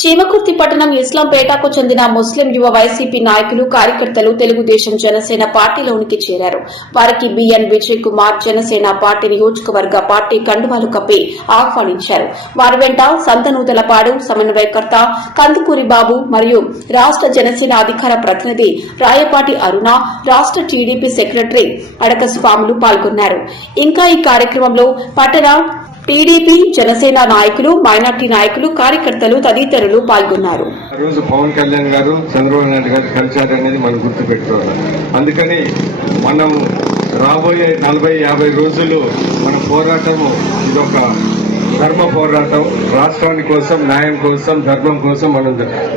చీమకుర్తి పట్టణం ఇస్లాంపేటకు చెందిన ముస్లిం యువ వైసీపీ నాయకులు కార్యకర్తలు తెలుగుదేశం జనసేన పార్టీలోనికి చేరారు. వారికి బిఎన్ విజయ్ కుమార్ జనసేన పార్టీ నియోజకవర్గ పార్టీ కండువాలు కప్పి ఆహ్వానించారు. వారి వెంట సంతనూతలపాడు సమన్వయకర్త కందుకూరి బాబు మరియు రాష్ట జనసేన అధికార ప్రతినిధి రాయపాటి అరుణ రాష్ట టీడీపీ సెక్రటరీ అడక స్వాములు పాల్గొన్నారు. ఇంకా ఈ కార్యక్రమంలో పట్టణ టీడీపీ జనసేన నాయకులు మైనార్టీ నాయకులు కార్యకర్తలు తదితరులు పాల్గొన్నారు. ఆ రోజు పవన్ కళ్యాణ్ గారు చంద్రబాబు నాయుడు గారు కలిశారు అనేది మనం గుర్తుపెట్టుకోవాలి. అందుకని మనం రాబోయే నలభై యాభై రోజులు మన పోరాటము ఇదొక ధర్మ పోరాటం రాష్ట్రాని కోసం న్యాయం కోసం ధర్మం కోసం మనం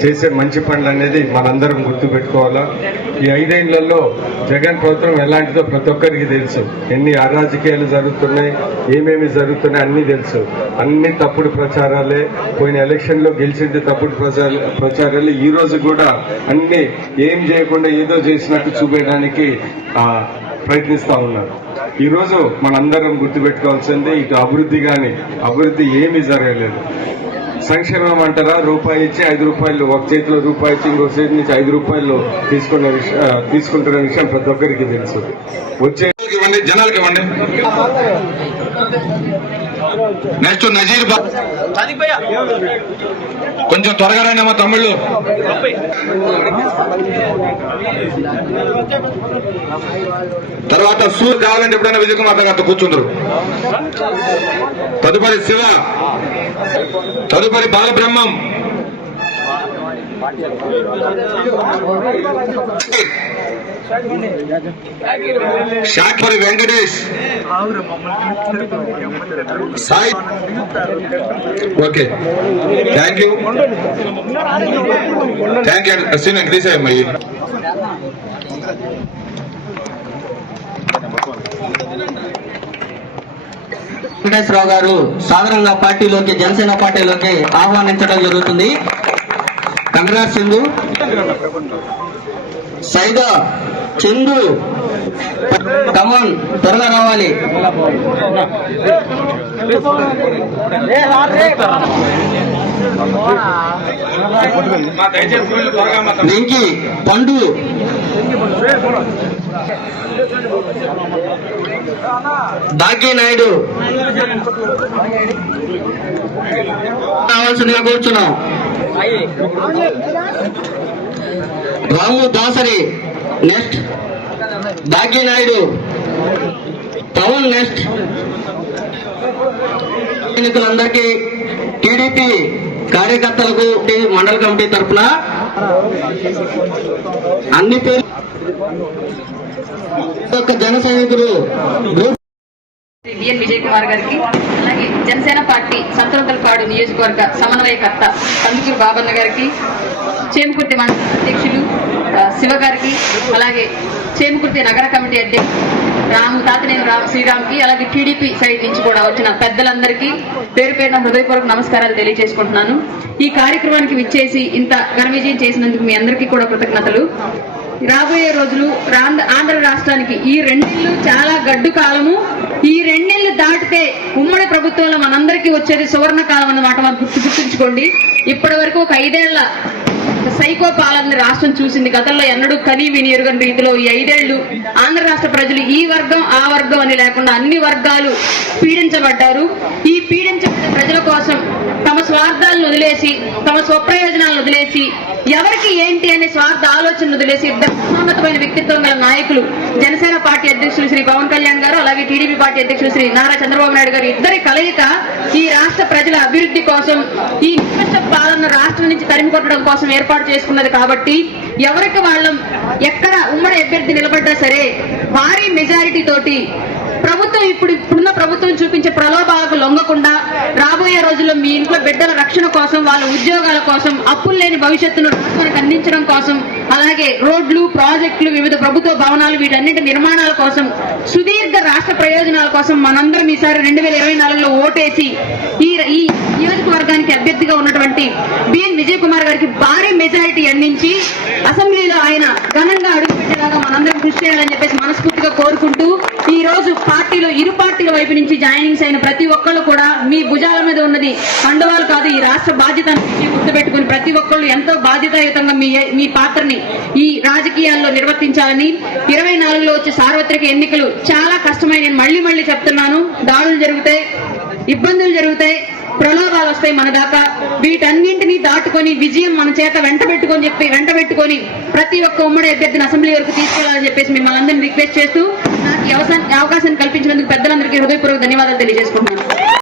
చేసే మంచి పనులు అనేది మనందరం గుర్తుపెట్టుకోవాలా ఈ ఐదేళ్ళలో జగన్ ప్రభుత్వం ఎలాంటిదో ప్రతి ఒక్కరికి తెలుసు. ఎన్ని అరాజకీయాలు జరుగుతున్నాయి ఏమేమి జరుగుతున్నాయి అన్ని తెలుసు. అన్ని తప్పుడు ప్రచారాలే. పోయిన ఎలక్షన్లో గెలిచింది తప్పుడు ప్రచార- ప్రచారాలు. ఈ రోజు కూడా అన్ని ఏం చేయకుండా ఏదో చేసినట్టు చూపించడానికి ఆ, ప్రయత్నిస్తూ ఉన్నారు. ఈరోజు మనందరం గుర్తుపెట్టుకోవాల్సింది ఇటు అభివృద్ధి కానీ అభివృద్ధి ఏమీ జరగలేదు. సంక్షేమం అంటారా? రూపాయి ఇచ్చి ఐదు రూపాయలు ఒక చేతిలో రూపాయి ఇచ్చి ఇంకో చేతి నుంచి ఐదు రూపాయలు తీసుకున్న విషయం తీసుకుంటున్న విషయం ప్రతి ఒక్కరికి తెలుసు. వచ్చే ఇవ్వండి జనాలకి ఇవ్వండి. నెక్స్ట్ నజీర్ కొంచెం త్వరగా రండి మా తమ్ముళ్ళు. తర్వాత సూర్ కావాలంటే ఎప్పుడైనా విజయ్ కుమార్ గారితో కూర్చుందరు. తదుపరి శివ. తదుపరి Balabrahmam. షాక్పరి Venkatesh Sai okay thank you thank you scene తీసేయమ్మా ఇవి. వెంకటేశ్వరరావు గారు సాధారణంగా పార్టీలోకి జనసేన పార్టీలోకి ఆహ్వానించడం జరుగుతుంది. కంగరాజ్ సింధు సైదా. చందు. కమన్ త్వరగా రావాలి. వెంకి పండు. భాగ్య నాయుడు. కావాల్సిందిగా కూర్చున్నాం. Ramu Dasari. Next Bhagyanaidu Pavan next. ఎన్నికలందరికీ TDP కార్యకర్తలకు మండల కమిటీ తరఫున అన్ని పేర్లు జన సైనికులు బిఎన్ విజయ్ కుమార్ గారికి అలాగే జనసేన పార్టీ సంతనతలపాడు నియోజకవర్గ సమన్వయకర్త కందుకూరు బాబన్న గారికి చేమకుర్తి మండల అధ్యక్షులు శివ గారికి అలాగే చేమకుర్తి నగర కమిటీ అధ్యక్షుడు రాము తాతనే రామ శ్రీరామ్కి అలాగే టీడీపీ సైడ్ నుంచి కూడా వచ్చిన పెద్దలందరికీ పేరు పేరున హృదయపూర్వక నమస్కారాలు తెలియజేసుకుంటున్నాను. ఈ కార్యక్రమానికి విచ్చేసి ఇంత ఘన విజయం చేసినందుకు మీ అందరికీ కూడా కృతజ్ఞతలు. రాబోయే రోజులు రాంధ్ర ఆంధ్ర రాష్ట్రానికి ఈ రెండేళ్ళు చాలా గడ్డు కాలము. ఈ రెండేళ్ళు దాటితే ఉమ్మడి ప్రభుత్వంలో మనందరికీ వచ్చేది సువర్ణ కాలం అన్నమాట. మనం గుర్తు గుర్తుంచుకోండి. ఇప్పటి వరకు ఒక ఐదేళ్ళ సైకో పాలన రాష్ట్రం చూసింది. గతంలో ఎన్నడూ కనీ వినియోగం రీతిలో ఈ ఐదేళ్ళు ఆంధ్ర రాష్ట్ర ప్రజలు ఈ వర్గం ఆ వర్గం అని లేకుండా అన్ని వర్గాలు పీడించబడ్డారు. ఈ తమ స్వార్థాలను వదిలేసి తమ స్వప్రయోజనాలను వదిలేసి ఎవరికి ఏంటి అనే స్వార్థ ఆలోచన వదిలేసి ఇద్దరు వ్యక్తిత్వం గల నాయకులు జనసేన పార్టీ అధ్యక్షులు శ్రీ పవన్ కళ్యాణ్ గారు అలాగే టీడీపీ పార్టీ అధ్యక్షులు శ్రీ నారా చంద్రబాబు నాయుడు గారు ఇద్దరి కలయిక ఈ రాష్ట్ర ప్రజల అభివృద్ధి కోసం ఈ పాలన రాష్ట్రం నుంచి తరిమి కొట్టడం కోసం ఏర్పాటు చేసుకున్నది కాబట్టి ఎవరికి వాళ్ళం ఎక్కడ ఉమ్మడి అభ్యర్థి నిలబడ్డా సరే భారీ మెజారిటీ తోటి ప్రభుత్వం ఇప్పుడు ఇప్పుడున్న ప్రభుత్వం చూపించే ప్రలోభాలకు లొంగకుండా రోజుల్లో మీ ఇంట్లో బిడ్డల రక్షణ కోసం వాళ్ళ ఉద్యోగాల కోసం అప్పులు లేని భవిష్యత్తును రాష్ట్రానికి అందించడం కోసం అలాగే రోడ్లు ప్రాజెక్టులు వివిధ ప్రభుత్వ భవనాలు వీటన్నిటి నిర్మాణాల కోసం సుదీర్ఘ రాష్ట్ర ప్రయోజనాల కోసం మనందరం ఈసారి రెండు వేల ఇరవై నాలుగులో ఓటేసి ఈ ఈ నియోజకవర్గానికి అభ్యర్థిగా ఉన్నటువంటి బిఎన్ విజయ్ కుమార్ గారికి భారీ మెజారిటీ అందించి అసెంబ్లీలో ఆయన ఘనంగా అడుగుపెట్టేలాగా మనందరం కృషి చేయాలని చెప్పేసి మనస్ఫూర్తిగా కోరుకుంటూ ఈ రోజు పార్టీలో ఇరు పార్టీల వైపు నుంచి జాయినింగ్స్ అయిన ప్రతి ఒక్కళ్ళు కూడా మీ భుజాల మీద ఉన్నది పండువాలు కాదు ఈ రాష్ట్ర బాధ్యత గుర్తుపెట్టుకుని ప్రతి ఒక్కళ్ళు ఎంతో బాధ్యతాయుతంగా మీ మీ పాత్రని ఈ రాజకీయాల్లో నిర్వర్తించాలని ఇరవై నాలుగులో వచ్చే సార్వత్రిక ఎన్నికలు చాలా కష్టమై నేను మళ్ళీ మళ్ళీ చెప్తున్నాను. దాడులు జరుగుతాయి ఇబ్బందులు జరుగుతాయి ప్రలోభాలు వస్తాయి మన దాకా. వీటన్నింటినీ దాటుకొని విజయం మన చేత వెంట పెట్టుకొని చెప్పి వెంట పెట్టుకొని ప్రతి ఒక్క ఉమ్మడి అభ్యర్థిని అసెంబ్లీ వరకు తీసుకెళ్ళాలని చెప్పేసి మిమ్మల్ని అందరినీ రిక్వెస్ట్ చేస్తూ అవకాశాన్ని కల్పించినందుకు పెద్దలందరికీ హృదయపూర్వక ధన్యవాదాలు తెలియజేసుకుంటున్నాను.